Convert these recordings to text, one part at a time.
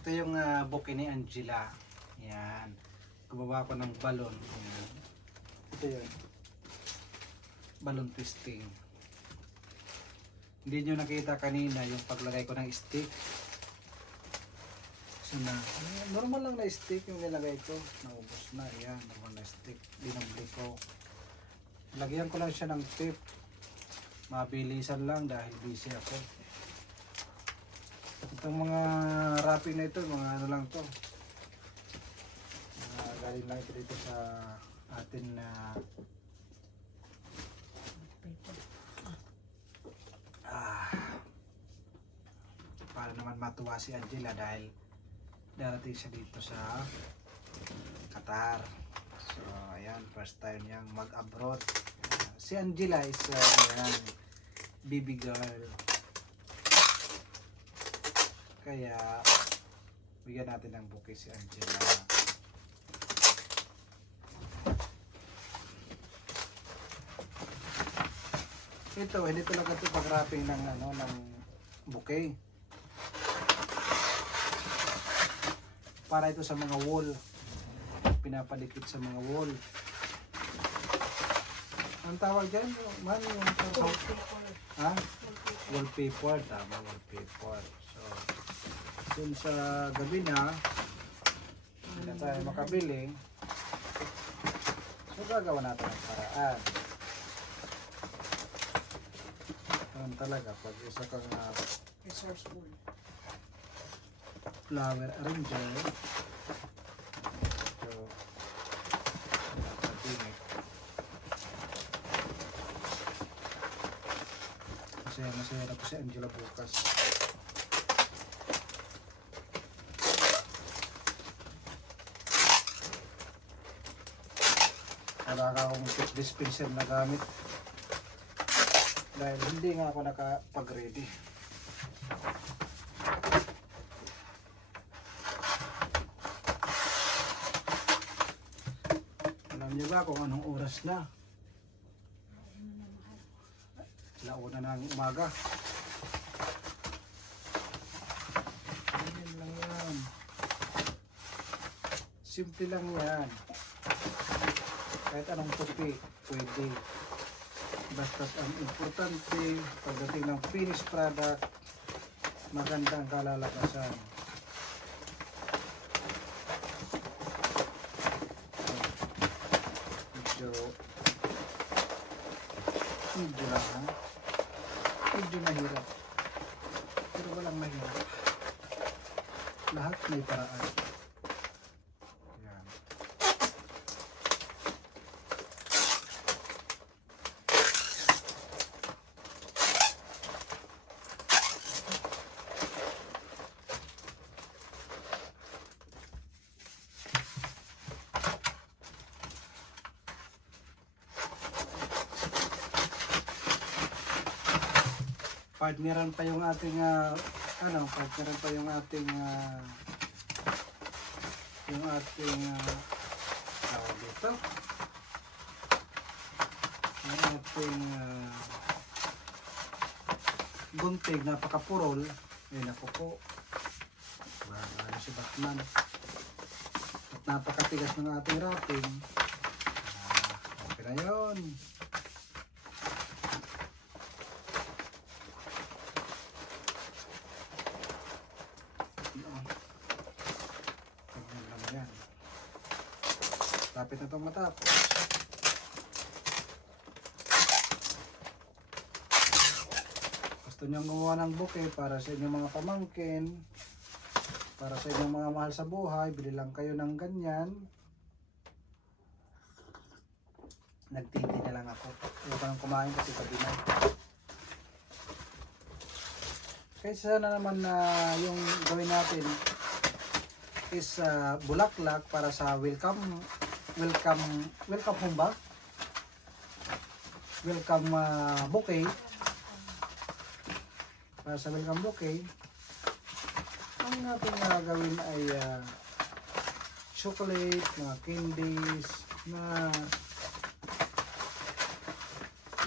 Ito yung bouquet ni Angela. Yan. Gumawa ko ng balon. Yan. Ito yun. Balon twisting. Hindi nyo nakita kanina yung paglagay ko ng stick. So na, normal lang na stick yung nilagay ko. Naubos na. Yan. Normal na stick. Binabli ko. Lagyan ko lang siya ng tip. Mabilisan lang dahil busy ako. Itong mga wrapping na ito, mga ano lang to. Galing lang ito dito sa atin na para naman matuwa si Angela dahil darating siya dito sa Qatar. So ayan, first time niyang mag-abroad. Si Angela is ayan, baby girl. Kaya bigyan natin ng bouquet si Angela. Ito, hindi talaga ito pag-wrapping ng ano, ng bouquet. Para ito sa mga wall. Pinapadikit sa mga wall. Ang tawag dyan, man, yung wallpaper. Ha? Wallpaper, tama, wallpaper. So, dun sa gabi na, hindi na tayo makabili. So, gagawa natin ang paraan. Ganun talaga, pag isa kang resourceful flower arranger. So, napatingin. Masaya na po si Angela bukas. Wala ka akong tip dispenser na gamit dahil hindi nga ako nakapag-ready. Alam niyo ba kung anong oras na? Launa na ng umaga. Ganyan lang yan. Simple lang yan. Kahit anong puti, pwede. Basta ang importante, pagdating ng finished product, magandang kalalakasan. Medyo mahirap. Pero walang mahirap. Lahat may paraan. Yan. Partneran pa yung ating partneran pa yung ating tawag dito. Yung ating gunting, napakapurol. Eh, naku po. Ano si Batman. At napakatigas ng ating wrapping. Okay na yun. Lapit na itong matapos. Gusto nyo gumawa ng bouquet para sa inyong mga pamangkin, para sa inyong mga mahal sa buhay, bili lang kayo ng ganyan. Nagtinti na lang ako. Huwag nang kumain kasi sabi na. Kaysa na naman na yung gawin natin is bulaklak para sa welcome home ba? Welcome bouquet. Para sa welcome bouquet, ang ating gagawin ay chocolate, mga candies na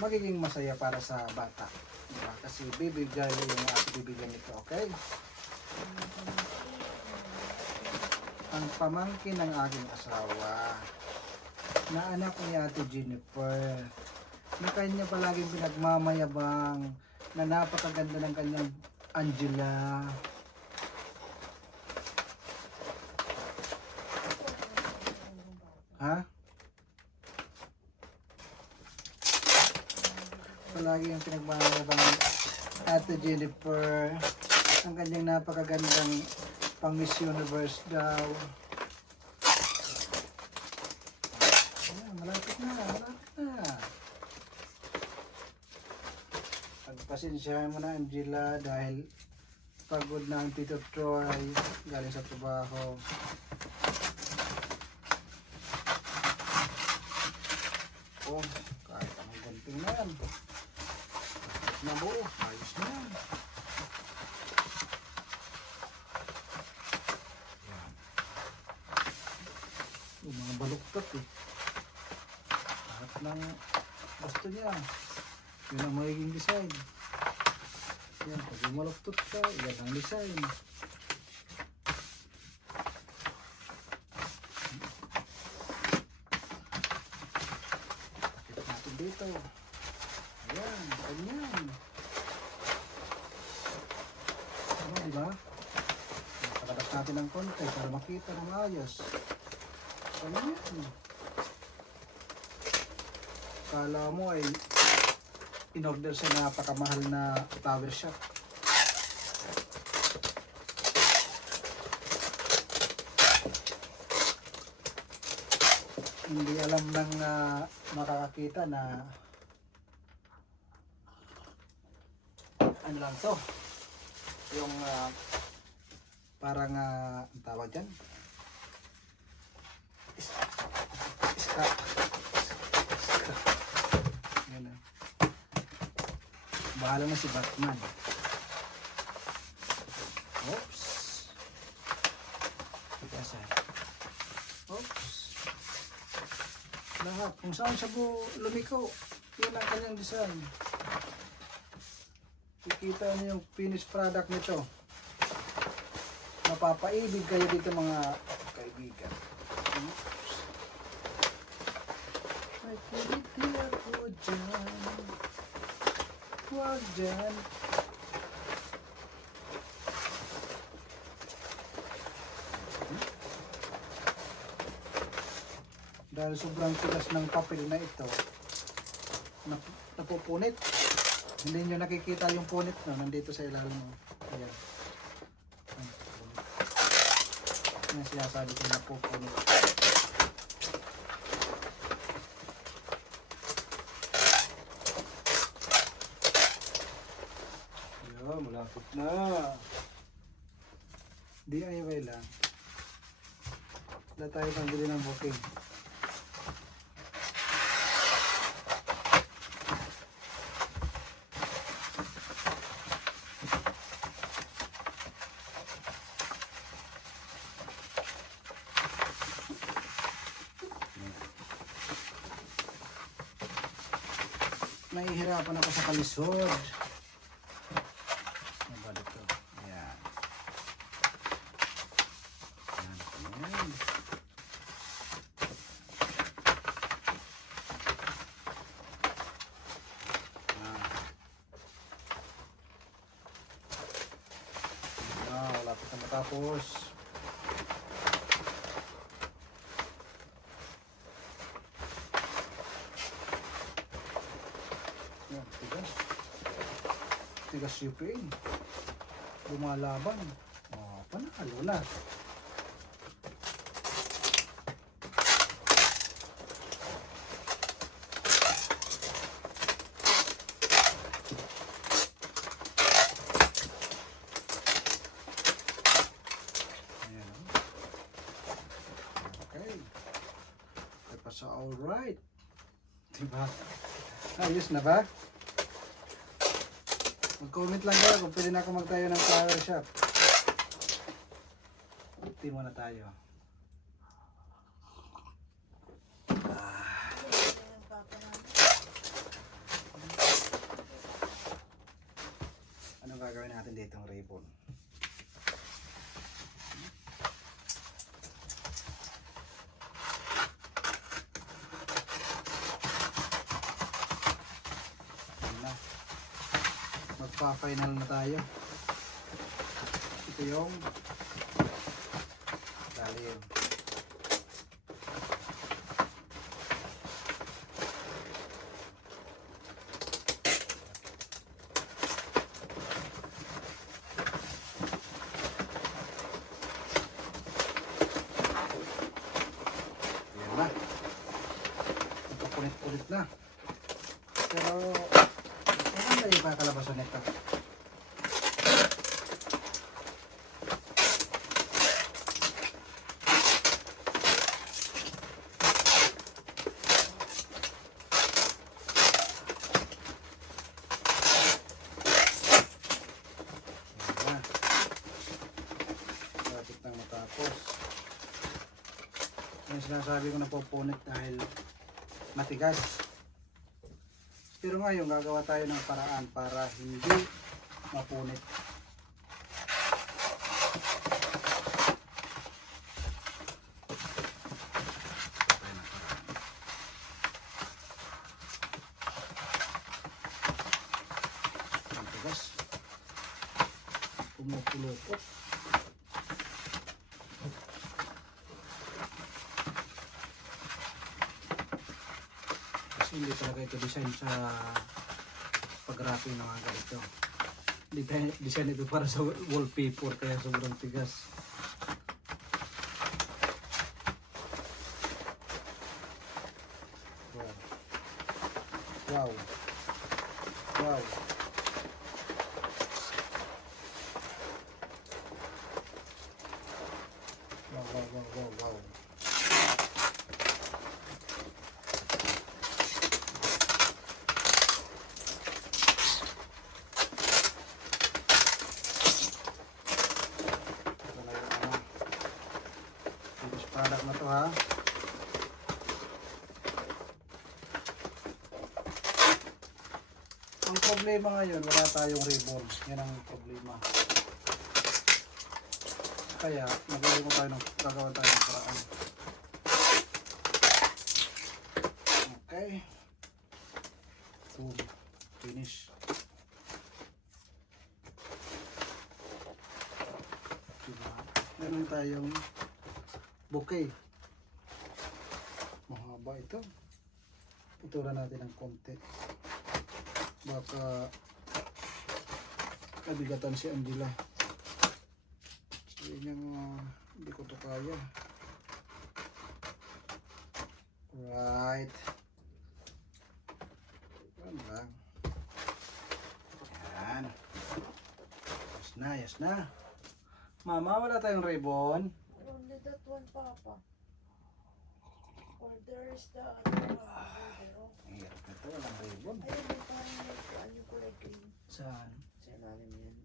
magiging masaya para sa bata. Diba? Kasi baby girl yung bibigyan nito, okay? ang pamangkin ng aking asawa na anak ni Ate Jennifer na kanya palaging pinagmamayabang na napakaganda ng kanyang Angela. Ha? Palagi yung pinagmamayabang ng Ate Jennifer ang kanyang napakagandang pang Miss Universe daw. Ayan, malapit na, malapit na. Pagpasensyahan mo na, Angela, dahil pagod na ang Tito Troy galing sa trabaho. Oh, kahit anong gunting na yan. Na buo, ayos na yan. Yan. Yung mga baluktot eh. Lahat ng gusto niya. Yun ang magiging design. Yan, pag yung maluktot ka, yan ang design. Pakit natin dito. Ayan, ganyan. Ano, diba? Pagkadat natin ng konti para makita na maayos. Ganyan. Kala mo ay in-order sa napakamahal na tower shop. Hindi alam ng makakakita na ano lang to, yung parang ang tawag dyan, scrap. Yan na. Bahala na si Batman. Oops. Ipasa. Oops. Lahat. Kung saan siya lumiko, yun ang kanyang design. Kikita niyo yung finished product nito. Mapapaibig kayo dito mga kaibigan. Oops. May kiliti ako dyan. Huwag dyan. Dahil sobrang tigas ng papel na ito, napupunit. Hindi nyo nakikita yung punit, no? Nandito sa ilalim mo. Ayan. Yan sinasabi ko, napupunit. Ayan, malapit na. DIY lang. Wala tayo pang bili ng booking. Nahihirapan ako sa kalisod. Mabalik to. Ayan. Ayan. Ayan. Lapit na matapos. Tigas. Tigas UPN. Lumalaban. Oh, panalo na. Ayan. Okay. Kaya sa alright. Diba? Ayos na ba? Mag-comment lang kayo kung pwede na ako magtayo ng flower shop. Tea muna tayo. Anong gagawin natin dito ng ribbon? magpa-final na tayo. Ito yung lalim. Yan na. Nagpapunit-punit na. Pero maganda yung kakalabasan nito. Lapit na matapos. Yung sinasabi ko na pupunit dahil matigas. Pero ngayon gagawa tayo ng paraan para hindi mapunit. Matigas. Pumupulupot. Hindi talaga ito design sa pag-wrapping ng mga ganito. Design ito para sa wallpaper kaya sobrang tigas. Wow. Wow. Wow. Wow, wow, wow, wow, wow. Product na to ha. Ang problema ngayon, wala tayong ribbon. Yan ang problema. Kaya gagawa tayo ng paraan. Okay. Boom. Finish. Diba? Meron tayong bouquet. Mahaba ito. Putulan natin ng konti. Baka nabigatan si Angela. Sabi niya hindi ko to kaya. Right. Yan lang. Yan. Yes na, yes na. Mama, wala tayong ribbon. Only that one, Papa. Or there is the other one over there. Oh. Hirap na ito, walang ribbon. Ayun, may parang ano kulay green. Saan? Sa ilalim yan.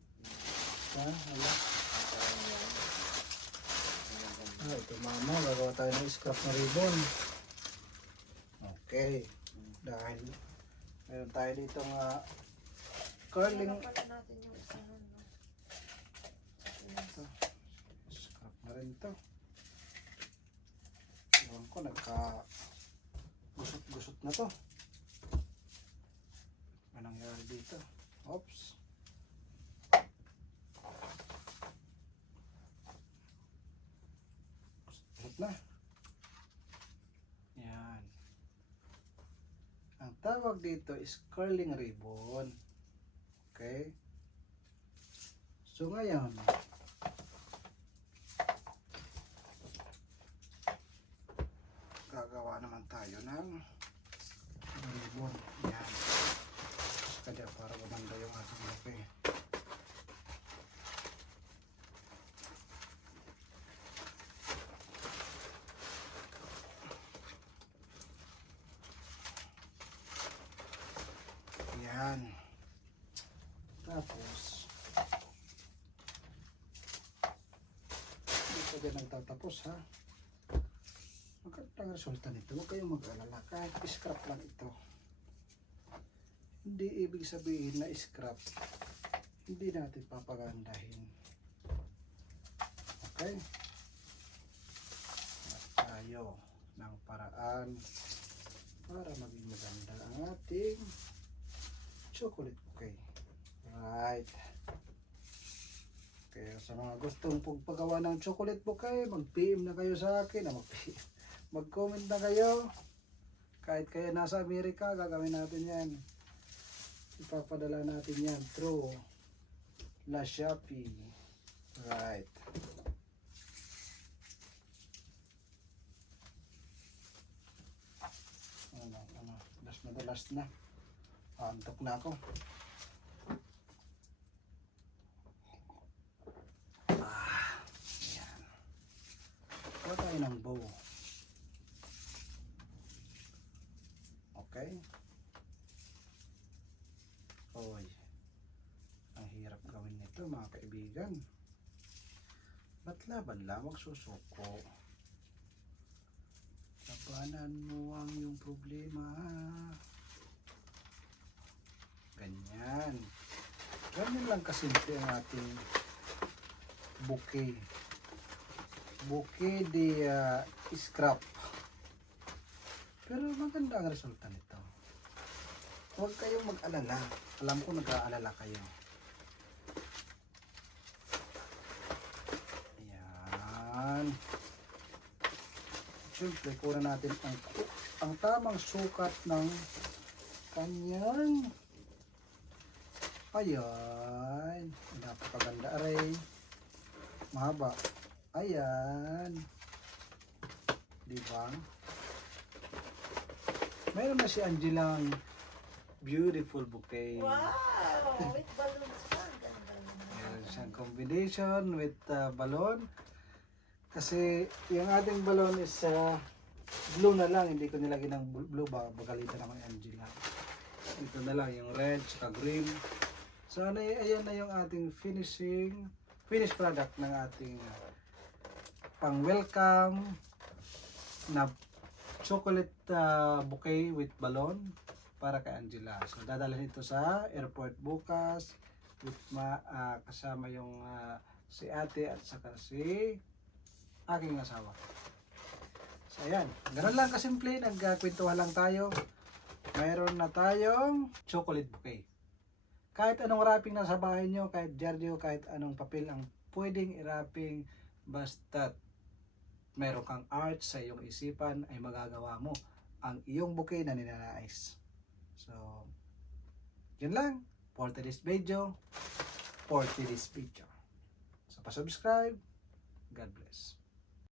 Saan? Wala. Parang yan. Ah, ito mama, gagawa tayo ng scrap na ribbon. Okay. Dahil meron tayo dito nga curling. Kailangan pala natin yung isa nun, no? Ito. Scrap na rin to. Ewan ko, gusot na to. Anong nangyari dito? Oops. Gusot na. Yan. Ang tawag dito is curling ribbon. Okay? So ngayon, gagawa naman tayo ng ribbon. Yan. Kaya para gumanda yung ating lapi. Yan. Tapos dito din ang tatapos ha. Magandang resulta nito. Huwag kayong mag-alala. Kahit scrap lang ito. Hindi ibig sabihin na scrap hindi natin papagandahin. Okay? At tayo ng paraan para maging maganda ang ating chocolate bouquet. Alright. Kaya sa mga gustong pagpagawa ng chocolate bouquet, mag-PM na kayo sa akin. Mag-comment na kayo. Kahit kayo nasa Amerika, gagawin natin yan. Ipapadala natin yan through La Shopee. Right. Last na. Antok na ako. Ayan. Kuha tayo ng bow. Okay. Oy. Ang hirap gawin nito mga kaibigan. Ba't laban lamang susuko? Labanan mo ang iyong problema. Ganyan. Ganyan lang kasimple ang ating bouquet. Bouquet de scrap. Pero maganda ang resulta nito. Huwag kayong mag-alala. Alam ko nag-aalala kayo. Ayan. Siyempre, kuha natin ang tamang sukat ng kanyang. Ayan. Napakaganda aray. Mahaba. Ayan. Diba? Mayroon na si Angelang beautiful bouquet. Wow! With balloons pa. Ang ganda naman. Meron siyang combination with balloon. Kasi yung ating balloon is blue na lang. Hindi ko nilagay ng blue. Bagalitan naman ni Angela. Ito na lang yung red at green. So ano, ayan na yung ating finished product ng ating pang welcome na chocolate bouquet with balloon para kay Angela. So dadalhin ito sa airport bukas with kasama yung si ate at saka si aking asawa. So ayan, ganun lang kasimple, nagkwentuhan lang tayo. Mayroon na tayong chocolate bouquet. Kahit anong wrapping na sa bahay nyo, kahit jardio, kahit anong papel ang pwedeng i-wrapping, basta meron kang art sa iyong isipan ay magagawa mo ang iyong bouquet na ninanais. So, yun lang for today's video. So, pa-subscribe. God bless.